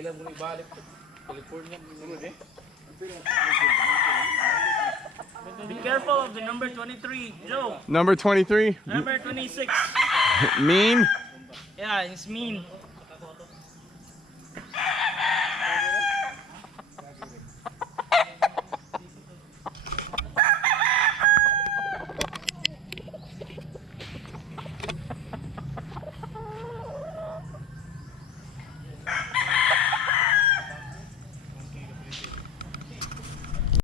Ilan mo ibalik California. Be careful of the number 23, Joe. Number 23? Number 26. Mean? Yeah, it's mean.